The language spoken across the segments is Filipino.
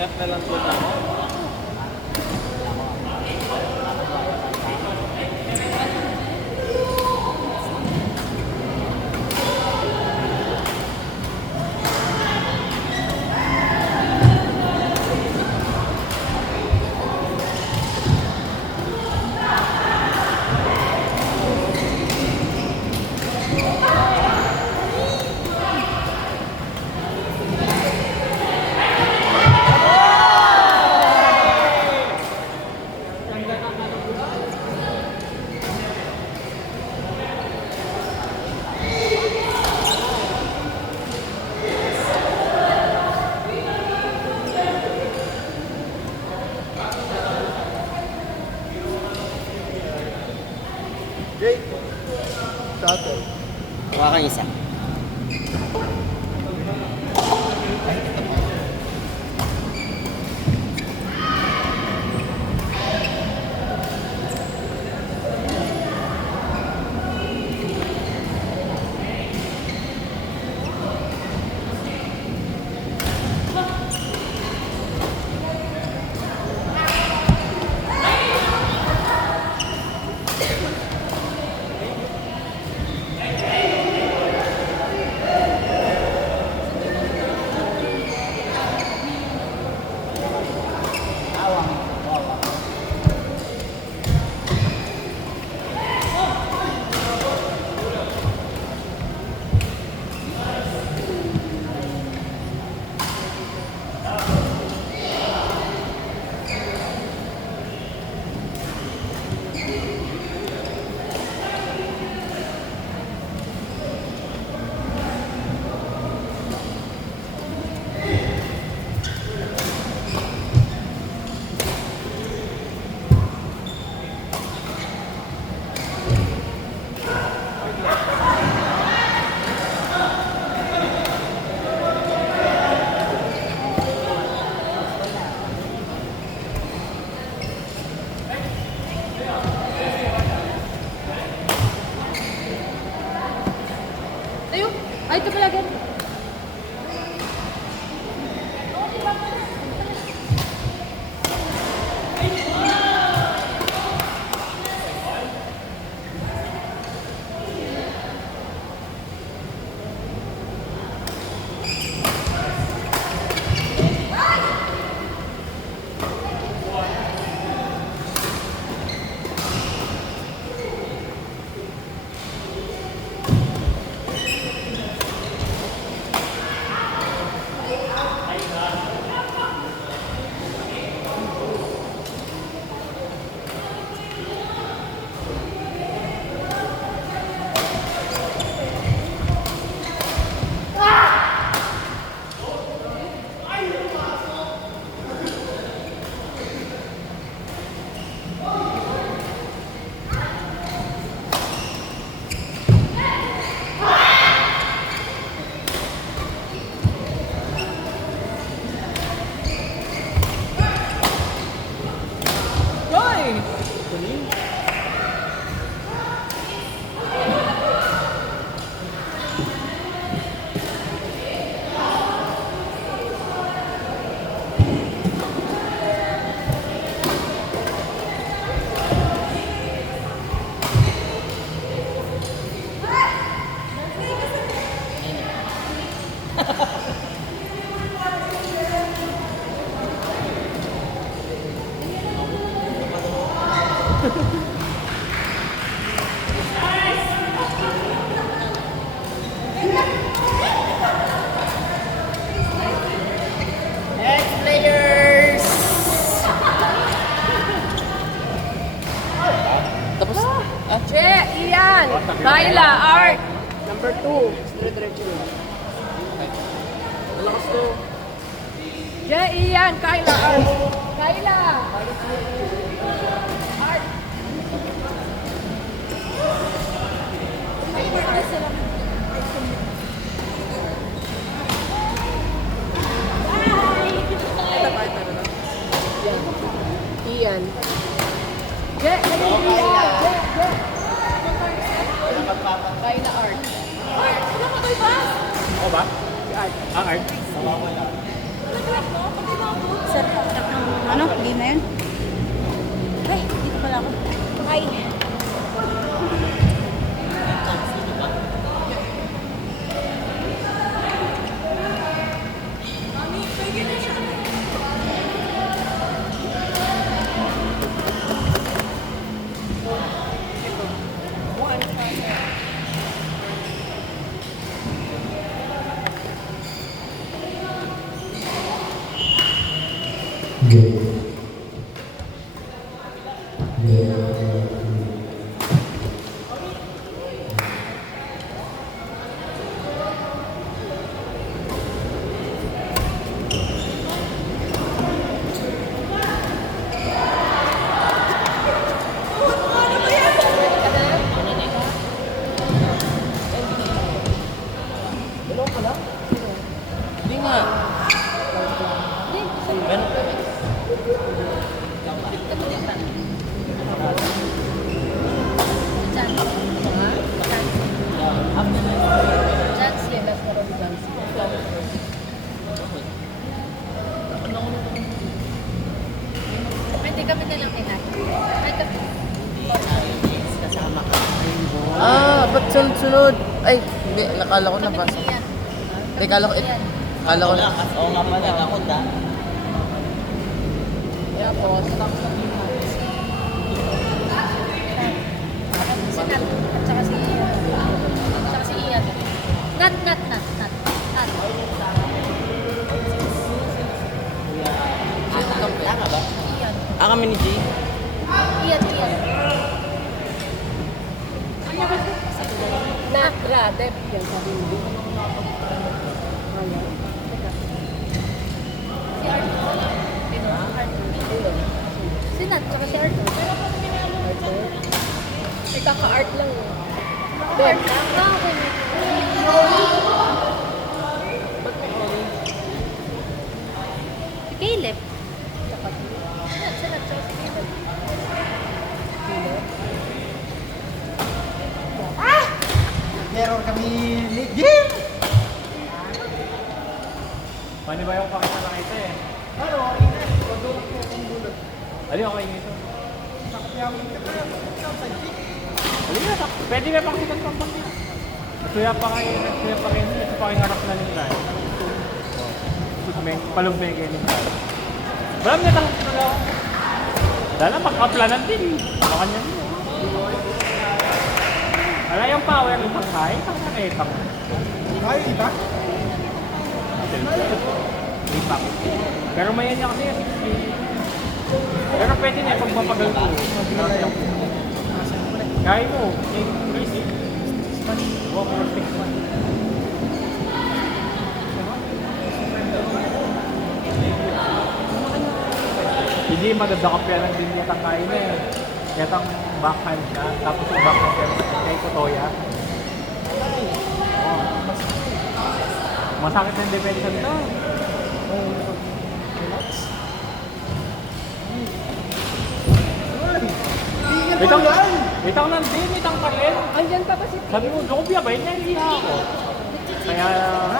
Ingat na lang po tayo. Jake, shuttle. Mukha kang isa. Ayun! Ay, ito pala ganun. Next players! Tapos, Je, Ian, Kyla, Art. number 2. Dire-diretso yun. Malakas to. Je, Ian, Kyla, Art. Kyla! Art. Ay, parang sila. Ian. Je, Ian. Je. Kyla, Art. Art, ano ka ba? Ako ba? Si Art. Ang art? Sarap ng ano, game na yun. Ay, dito pala ako. Ay. Hindi nga. Pwede kami na lang tinay. Ay, kami. Kasama ka. Ba't sunod-sunod? Ay, hindi. Nakala ko na ba? Kami yan. Hindi, kala ko na. Oo nga pala. Ako da. Tapos, si Nat, at saka si Ian. Nat. Tama ba? Ian. Kami ni Jay. Ian. Natra, Deb. Yan sabi mo. Si Arthur. Sino? Arthur. Si Nat, saka si Arthur. Ay, kaka-art lang. Art lang? Okay. Si Caleb. Si Nat, saka si Caleb. Meron kami late game! Paano ba yung pakita na kita eh? Ano, ingay. Pagdulak ko itong gulot. Ali, okay nito. Sakit niya yung tabla. Outside kick. Ali na, pwede may pakitan pang pangkita. Nagsuya pa kayo, ito pa kayo harap na nila eh. Palumbay kayo nila. Malam na tanong talaga ako. Dala, magkaplanan din eh. Baka niya nila. Wala yung power ng pangkay, pangkakita ko. Ay, iba? Lipak. Pero mayan niya kasi. Pero pwede na yung pagpapagal ko. Kaya mo. Easy. Walk for 6 months. Hindi madadakap yan ang din yatang kain na eh. Yatang backhand na. Tapos yung backhand yan. Kay Kotoya. Masakit na yung depensa nito. Itang itang kalin. Andyan pa ba si Sabi mo, Joby, abay na hindi na ako. Kaya,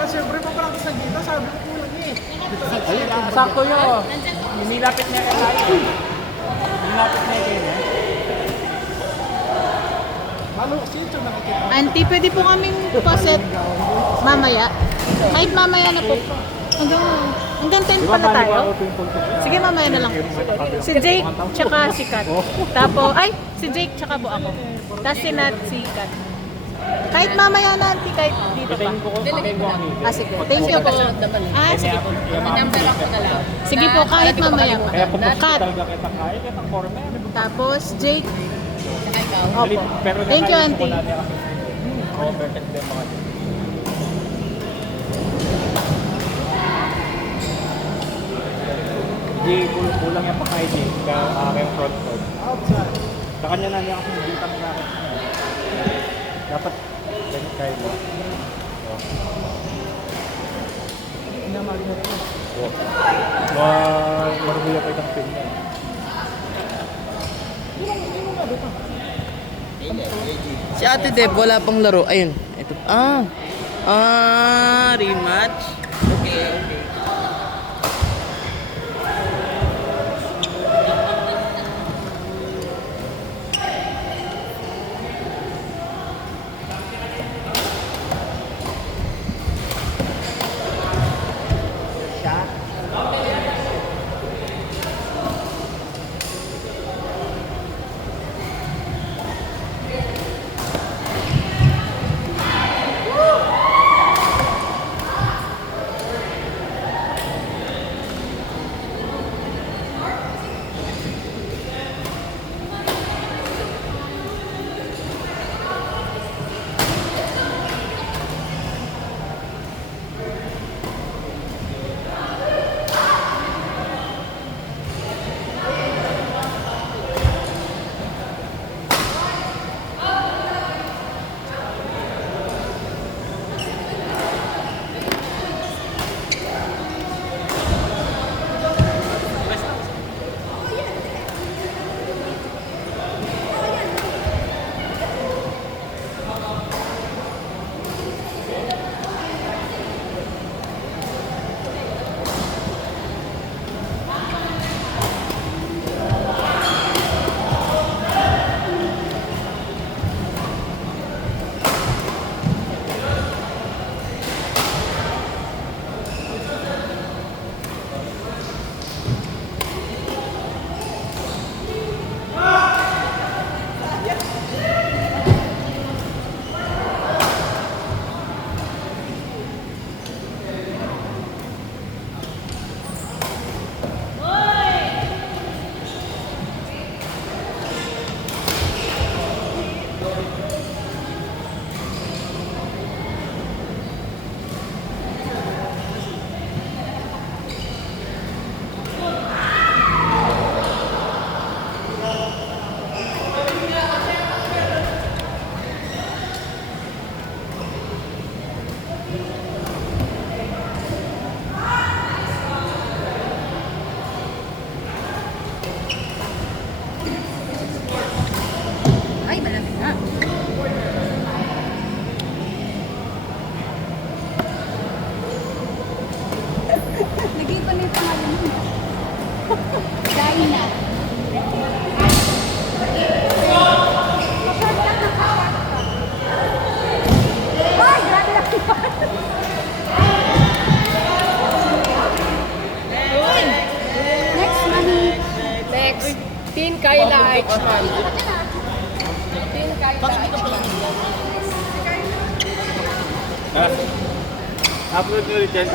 Siyempre pa practice na kita. Sabi ko kulang eh. ayun, sakto yun. Nilapit na kay tayo. Nilapit na kay tayo. Malo, sito nakikita. Auntie, pwede po kaming paset mamaya. Kahit mamaya na po. Hanggang 10 pala tayo. Sige, mamaya na lang. Si Jake, tsaka si Kat. Tapos, si Jake, tsaka po ako. Tapos si Nat, si Kat. Kahit mamaya na, auntie, kahit dito pa. Patayin ko kanina. Sige. Thank you po. Sige. Number ako na lang. Sige po, kahit mamaya pa. Kaya pupunta Kat. talaga kita kaya, kitang former. Tapos, Jake. Saka ikaw. Opo. Thank you, auntie. Oo, perfect din mga dito. Di kulang yung pakay di ka aking front foot. Outside. Sa kanya na niya kasi hindi kami nakit. Dapat ganyan kayo mo. Marubuya pa itong pin niya. Si Ate Deb, wala pang laro. Ayun. Ito. Rematch. Okay. Kain na. Ay, grabe lang Next, money. Next, Tin Kayla Eichmann. Tin Kayla Eichmann. Upload nyo rin dyan.